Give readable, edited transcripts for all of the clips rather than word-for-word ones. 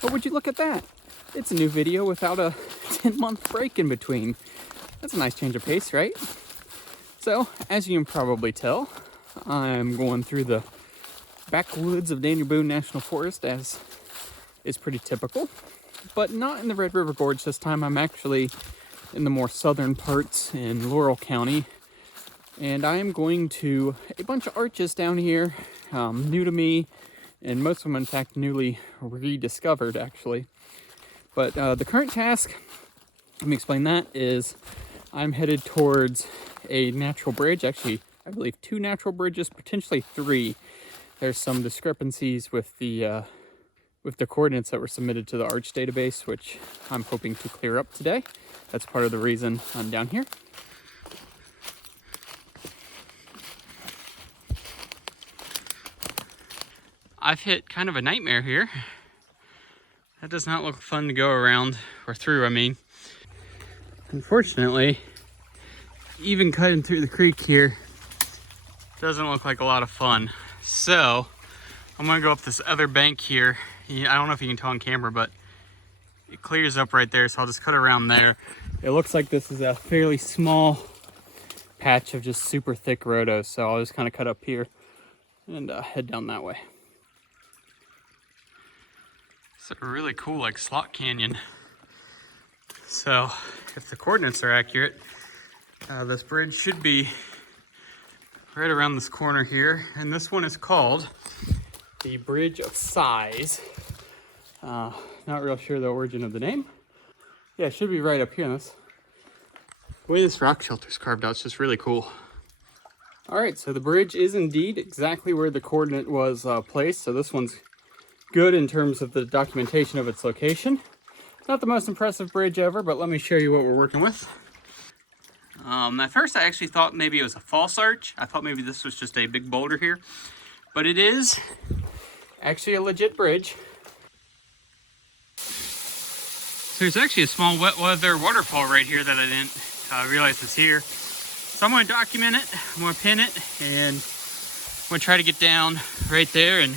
But would you look at that? It's a new video without a 10-month break in between. That's a nice change of pace, right? So, as you can probably tell, I'm going through the backwoods of Daniel Boone National Forest, as is pretty typical. But not in the Red River Gorge this time. I'm actually in the more southern parts in Laurel County. And I am going to a bunch of arches down here, new to me, and most of them, in fact, newly rediscovered, actually. But the current task, let me explain that, is I'm headed towards a natural bridge. Actually, I believe 2 natural bridges, potentially 3. There's some discrepancies with the coordinates that were submitted to the ARCH database, which I'm hoping to clear up today. That's part of the reason I'm down here. I've hit kind of a nightmare here. That does not look fun to go around, or through, I mean. Unfortunately, even cutting through the creek here doesn't look like a lot of fun. So, I'm gonna go up this other bank here. I don't know if you can tell on camera, but it clears up right there, so I'll just cut around there. It looks like this is a fairly small patch of just super thick rhodos, so I'll just kind of cut up here and head down that way. It's a really cool, like, slot canyon. So, if the coordinates are accurate, this bridge should be right around this corner here. And this one is called the Bridge of Sighs. Not real sure the origin of the name. Yeah, it should be right up here. The way this rock shelter is carved out is just really cool. All right, so the bridge is indeed exactly where the coordinate was placed. So this one's good in terms of the documentation of its location. It's not the most impressive bridge ever, but let me show you what we're working with. At first I actually thought maybe it was a false arch. I thought maybe this was just a big boulder here, but it is actually a legit bridge. So there's actually a small wet weather waterfall right here that I didn't realize was here. So I'm going to document it, I'm going to pin it, and I'm going to try to get down right there and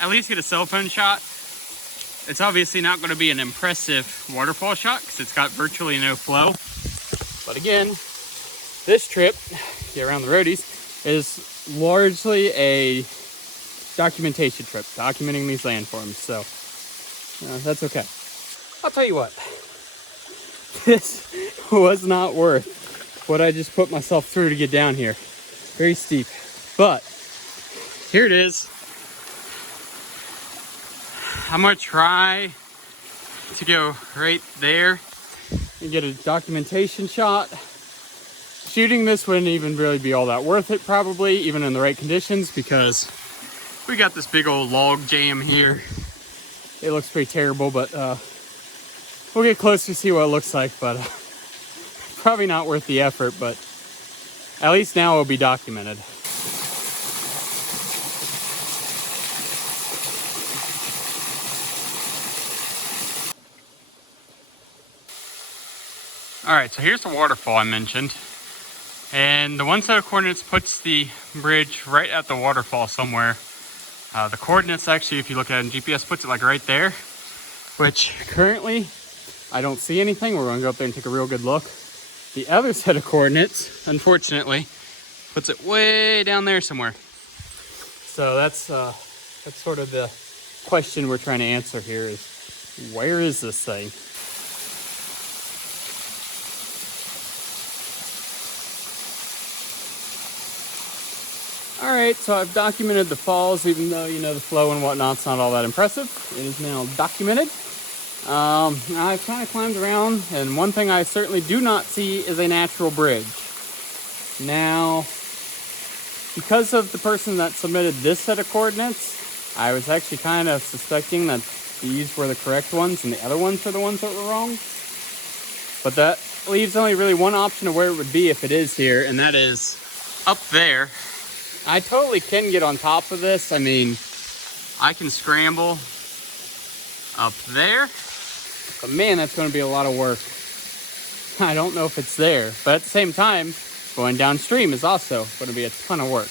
at least get a cell phone shot. It's obviously not going to be an impressive waterfall shot because it's got virtually no flow. But again, this trip, get around the roadies, is largely a documentation trip, documenting these landforms. So that's okay. I'll tell you what, this was not worth what I just put myself through to get down here. Very steep, but here it is. I'm gonna try to go right there and get a documentation shot. Shooting this wouldn't even really be all that worth it, probably, even in the right conditions, because we got this big old log jam here. It looks pretty terrible, but we'll get close to see what it looks like, but probably not worth the effort, but at least now it'll be documented. Alright, so here's the waterfall I mentioned. And the one set of coordinates puts the bridge right at the waterfall somewhere. The coordinates actually, if you look at it in GPS, puts it like right there. Which currently, I don't see anything. We're going to go up there and take a real good look. The other set of coordinates, unfortunately, puts it way down there somewhere. So that's sort of the question we're trying to answer here is, where is this thing? Alright, so I've documented the falls, even though, you know, the flow and whatnot's not all that impressive. It is now documented. I've kind of climbed around, and one thing I certainly do not see is a natural bridge. Now, because of the person that submitted this set of coordinates, I was actually kind of suspecting that these were the correct ones and the other ones are the ones that were wrong. But that leaves only really one option of where it would be if it is here, and that is up there. I totally can get on top of this. I mean, I can scramble up there, but man, that's going to be a lot of work. I don't know if it's there, but at the same time, going downstream is also going to be a ton of work.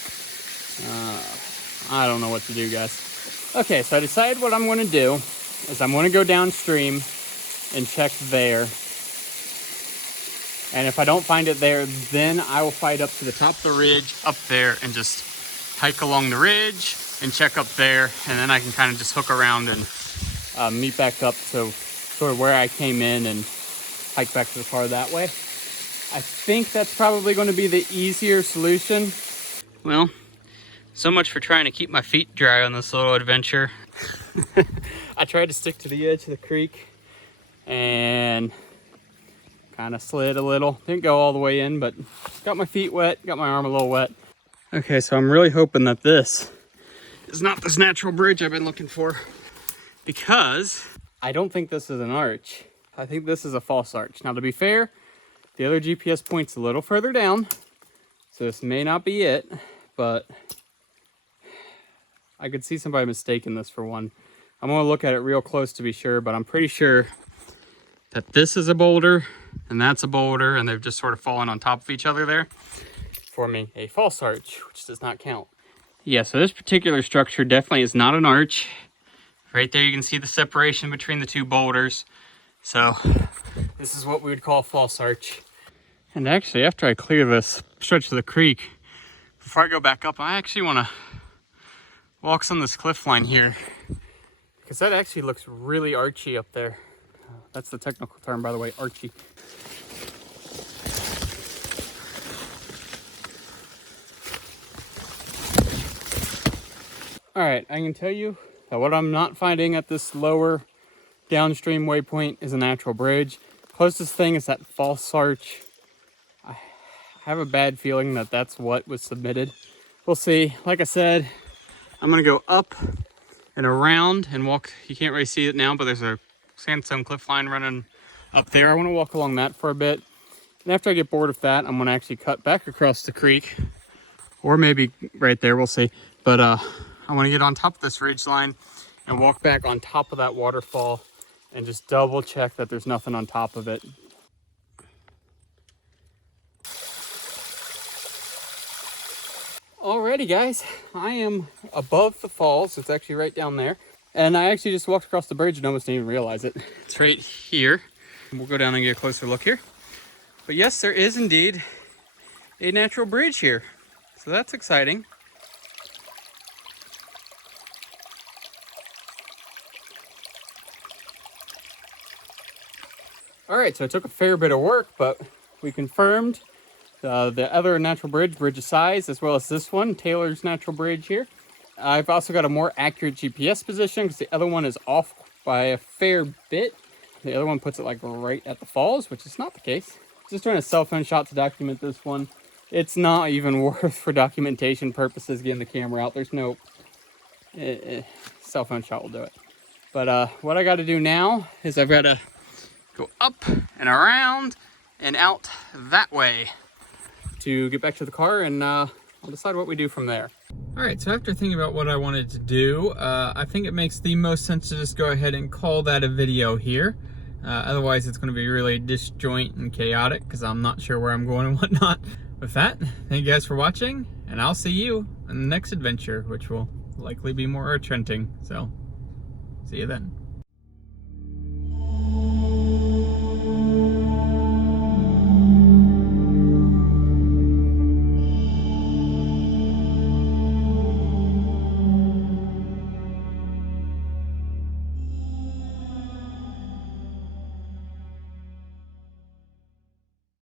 I don't know what to do, guys. Okay, so I decided what I'm going to do is I'm going to go downstream and check there. And if I don't find it there, then I will fight up to the top of the ridge up there and just hike along the ridge and check up there. And then I can kind of just hook around and meet back up to sort of where I came in and hike back to the car that way. I think that's probably going to be the easier solution. Well, so much for trying to keep my feet dry on this little adventure. I tried to stick to the edge of the creek and kind of slid a little. Didn't go all the way in, but got my feet wet, got my arm a little wet. Okay, so I'm really hoping that this is not this natural bridge I've been looking for, because I don't think this is an arch. I think this is a false arch. Now, to be fair, the other GPS point's a little further down, so this may not be it, but I could see somebody mistaking this for one. I'm gonna look at it real close to be sure, but I'm pretty sure that this is a boulder and that's a boulder, and they've just sort of fallen on top of each other there, forming a false arch, which does not count. Yeah, so this particular structure definitely is not an arch. Right there you can see the separation between the two boulders. So this is what we would call a false arch. And actually, after I clear this stretch of the creek, before I go back up, I actually want to walk some of this cliff line here, because that actually looks really archy up there. That's the technical term, by the way, archy. All right, I can tell you that what I'm not finding at this lower downstream waypoint is a natural bridge. Closest thing is that false arch. I have a bad feeling that that's what was submitted. We'll see. Like I said, I'm gonna go up and around and walk. You can't really see it now, but there's a sandstone cliff line running up there. I want to walk along that for a bit. And after I get bored of that, I'm gonna actually cut back across the creek, or maybe right there, we'll see. But I want to get on top of this ridge line and walk back on top of that waterfall and just double check that there's nothing on top of it. Alrighty guys, I am above the falls. It's actually right down there. And I actually just walked across the bridge and almost didn't even realize it. It's right here. We'll go down and get a closer look here. But yes, there is indeed a natural bridge here. So that's exciting. All right, so it took a fair bit of work, but we confirmed the other natural bridge of size, as well as this one, Taylor's natural bridge here. I've also got a more accurate GPS position because the other one is off by a fair bit. The other one puts it like right at the falls, which is not the case. Just doing a cell phone shot to document this one. It's not even worth for documentation purposes getting the camera out. There's no cell phone shot will do it. But what I got to do now is I've got to go up and around and out that way to get back to the car, and I'll decide what we do from there. All right, so after thinking about what I wanted to do, I think it makes the most sense to just go ahead and call that a video here. Otherwise, it's going to be really disjoint and chaotic because I'm not sure where I'm going and whatnot. With that, thank you guys for watching, and I'll see you in the next adventure, which will likely be more arch hunting. So, see you then.